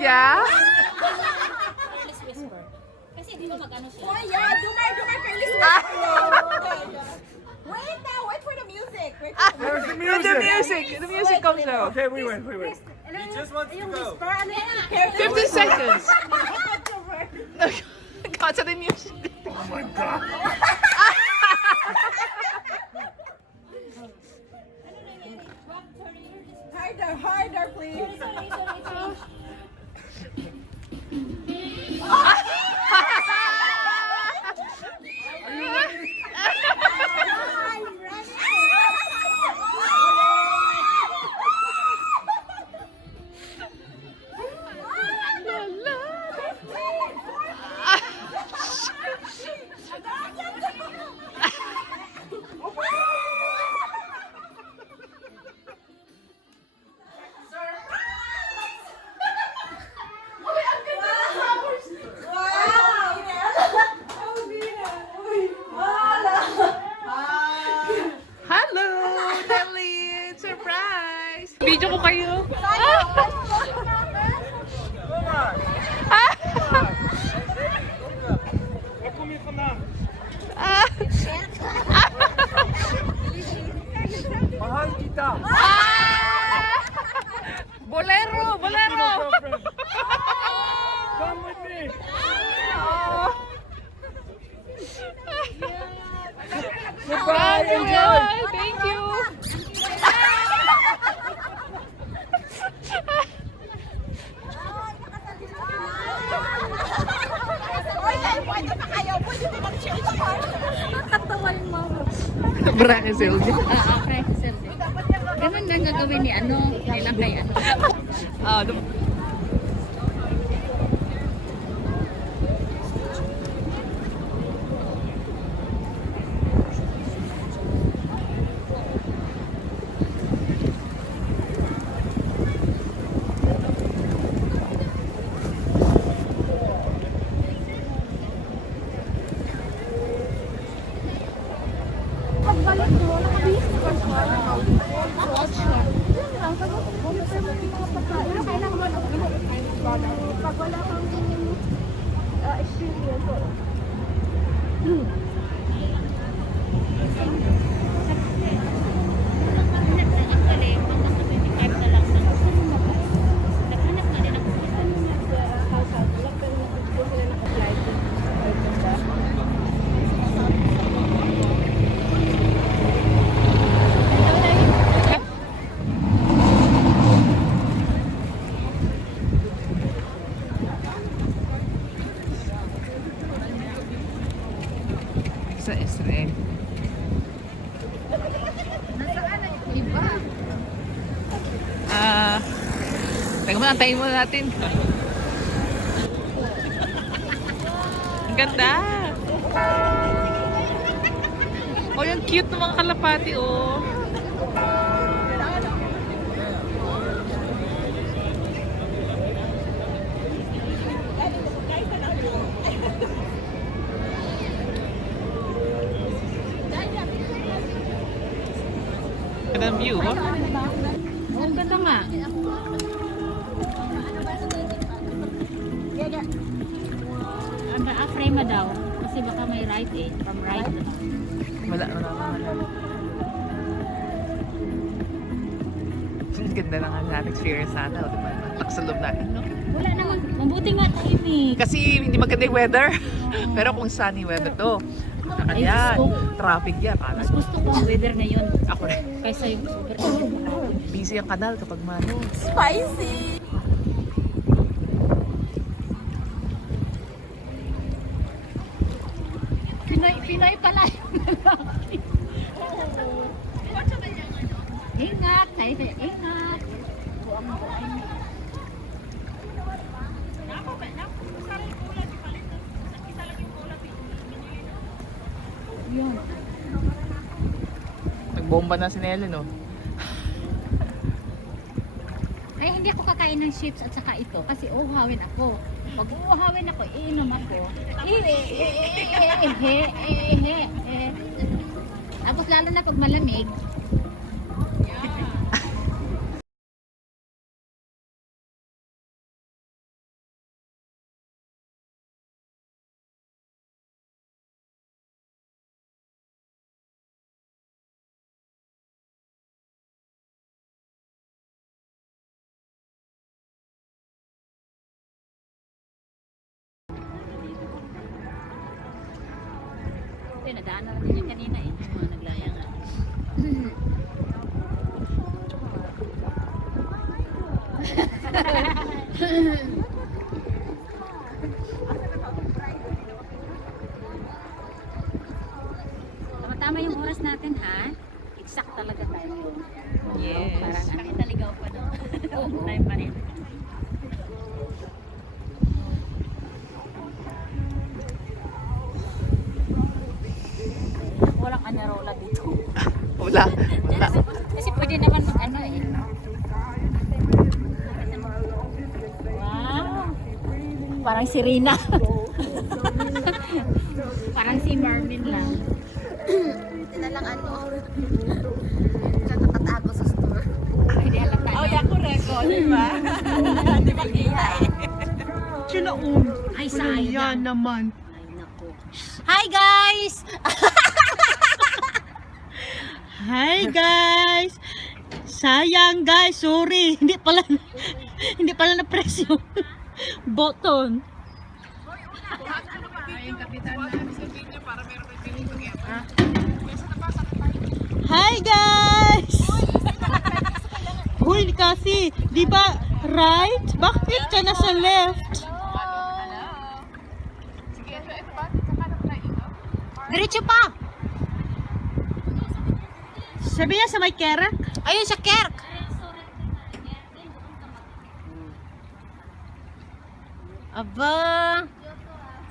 Yeah? Kasi di ba mag-ano siya? Oh yeah, dumay Carlos. Wait for the music. Where's the The music. The music comes out. Okay, we win. He just wants to go. 15 seconds. God, sa the music. Oh my god. Harder, please. Hello, Nelly! Surprise! Video ko kayo. Waar kom je vandaan? Behind gitaar. Bolero! Bolero! Girlfriend. Come with me. Goodbye. Enjoy. Thank you! Brake Silvia. Ganun lang gagawin ni nilang kay Ah, Pag wala kang experience. sa Israel. Teka mo, antayin muna natin. Ang ganda! Oh, yung cute ng mga kalapati, oh. Ganda ng view, oh. Ang ganda nga. Frame mo daw. Kasi baka may right eh. From right. Wala. Ang ganda na nga natin experience sana, o diba? Sa loob natin, no? Wala naman. Mabuti nga tahimik. Kasi hindi maganda yung weather. Pero kung sunny weather to, ayan, traffic yan. Mas gusto ko ang weather ngayon. Ako rin. Kaysa yung super. Busy ang kanal kapag mano. Spicy! Pinoy pala yung lalaki. Ingat! Ingat! Buang-buang. Yun. Nagbomba na si Nelyn, no? Ay, hindi ako kakain ng chips at saka ito kasi uuhawin ako. Pag uuhawin ako, iinom ako. Tapos lalo na pag malamig. pinadaanan natin yung kanina eh. Mga naglaya nga. Tama-tama yung oras natin ha. Exact talaga tayo yun. Yes. Parang ano, naligaw pa no. Oo, tayo pa rin. Walang anarola dito. Wala. Wala. Kasi pwede naman mag ano eh. Wow! Parang si Rina. Parang si Marvin lang. Hindi na lang ano. Diyan nakatago sa store. Hindi halata na. Oh, yeah, correct. Oh, di ba? Di ba kaya eh? Ay, sayang. naman. Ay, naku. Hi guys! Hi guys! Sayang guys, sorry. Hindi pala na press yung button. Hi guys! Huy kasi, di ba right? Bakit ka nasa left? Diretso pa! Sabi niya sa may kerak? Ayun sa Kerk! Aba!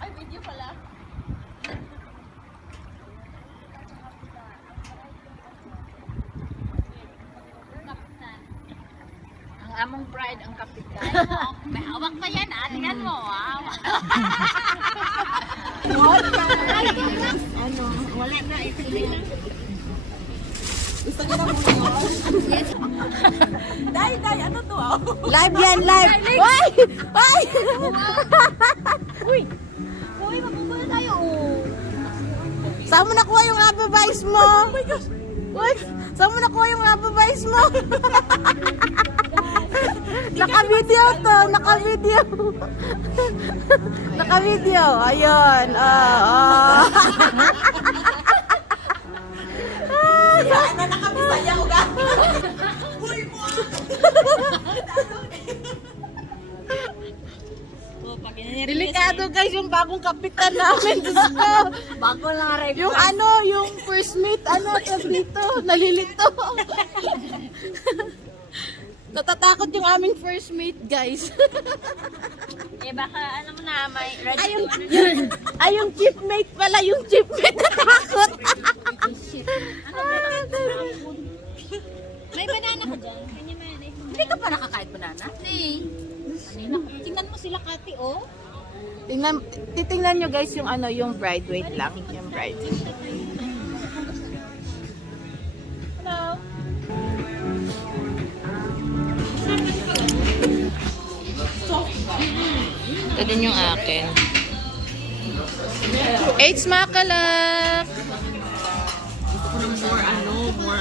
Ay, video pala. Ang among pride ang kapitan. May hawak pa yan ah. Tingnan mo ah. Ano, wala na ito. Gusto ko na muna. Day, ano to? Live yan, live! Why? Why? Uy, mabubuhay tayo oh. Saan mo nakuha yung advice mo? Oh my gosh! What? Saan mo nakuha yung advice mo? Naka-video to! Naka-video! Naka-video! Ayun! Yan na nakabisaya ko ga. Delikado guys yung bagong kapitan namin. Diyos ko. Bago lang rin. Yung ano, yung first meet, ano, dito, nalilito. Natatakot yung aming first meet, guys. Eh baka ano mo na may ready Ay, yung chipmate pala, yung chipmate natakot. May banana ka dyan. Kanya man eh. Hindi ka pa nakakain banana? Hindi. Tingnan mo sila Kati oh. Titingnan nyo guys yung ano, yung bride. Wait lang, yung bride. Hello. Ito din yung akin. It's makalak! More.